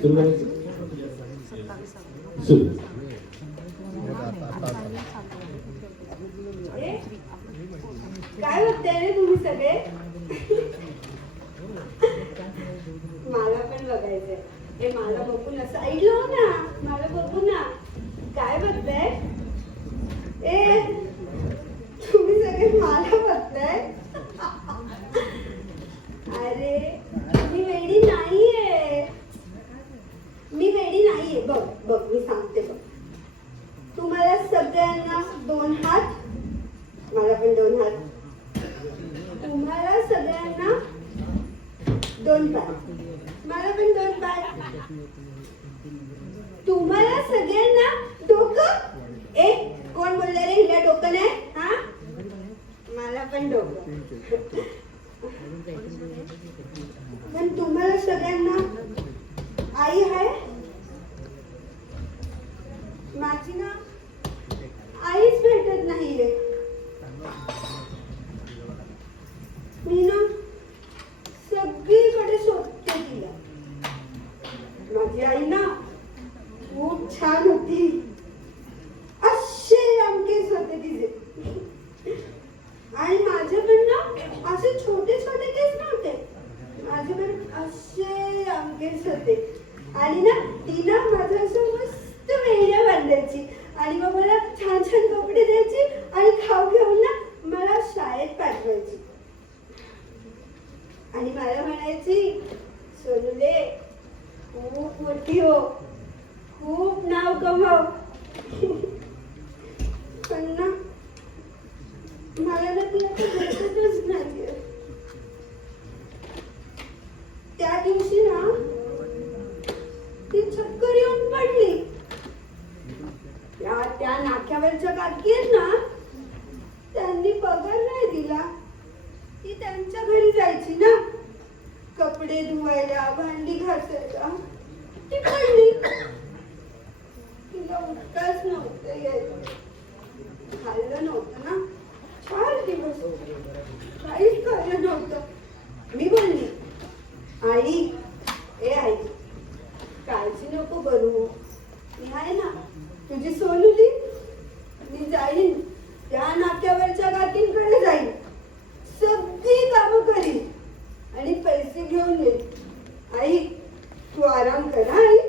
सुरू. मला पण दोन पाय तुम्हाला सगळ्यांना डोकं? एक कोण बोलले रे? हिला डोकं नाही? हा? मला पण डोकं. पण तुम्हाला सगळ्यांना माझी आई ना खूप छान होती. असे अमकेच होते तिचे आणि माझ्याकडे ना असे छोटे छोटे केस नव्हते. माझ्याकडे असे अमकेच होते आणि ना ती ना असं मस्त मेहऱ्या बांधायची. आणि मग मला छान छान कपडे द्यायची आणि खाऊ घेऊन ना मला शाळेत पाठवायची. आणि मला म्हणायची सोनूले खूप मोठी हो. खूप नाव कमाव. पण ना मला लग्नातच नाही त्या दिवशी ना ती चक्कर येऊन पडली. या त्या नाक्यावरच्या काकी ना त्यांनी पगार नाही दिला. ती त्यांच्या घरी जायची ना. कपडे धुवायला भांडी घासायला. ती पडली तिला उठताच नव्हतं यायचं खाल्लं नव्हतं ना. चार दिवस. काहीच खाल्लं नव्हतं. मी म्हणली आई आई तू आराम करा आई.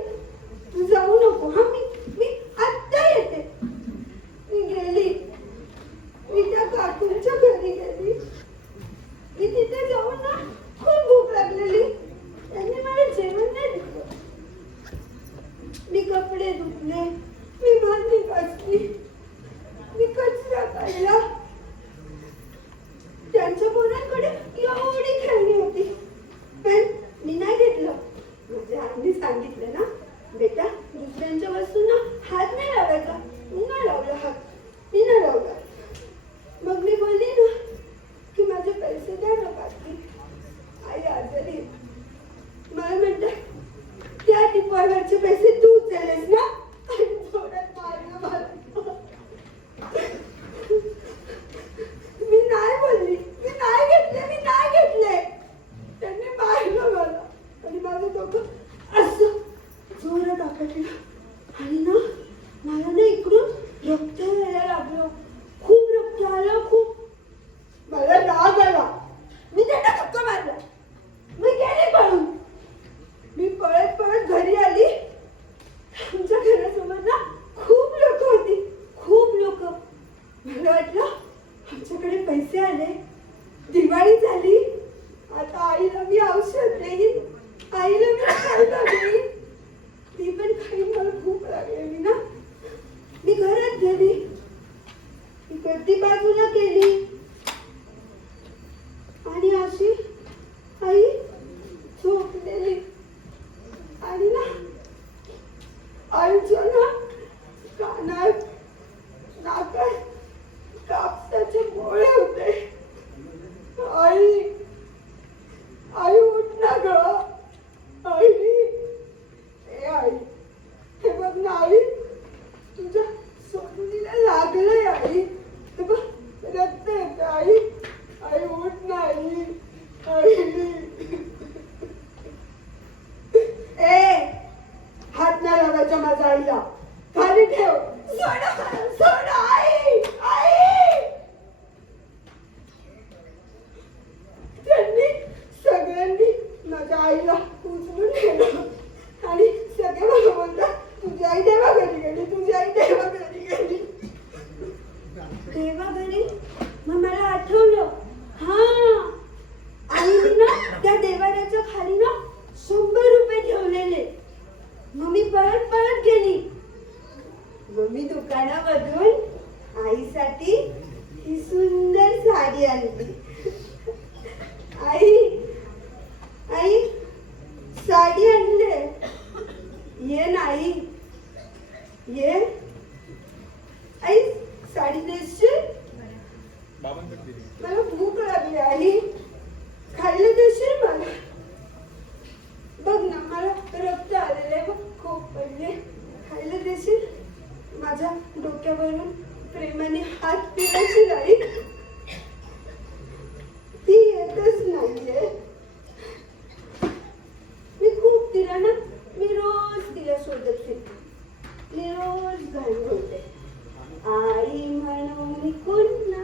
cookie. 你玩的狠 मला भूक लागली आणि खायला देशील मला. बघ ना मला रक्त आलेलं आहे बघ खूप पडले. खायला देशील माझ्या डोक्यावरून प्रेमाने हात फिरवशील आई ती येतच नाहीये. मी खूप तिला ना मी रोज तिला शोधत फिरते. मी रोज गाणं होते आई म्हणून कोण ना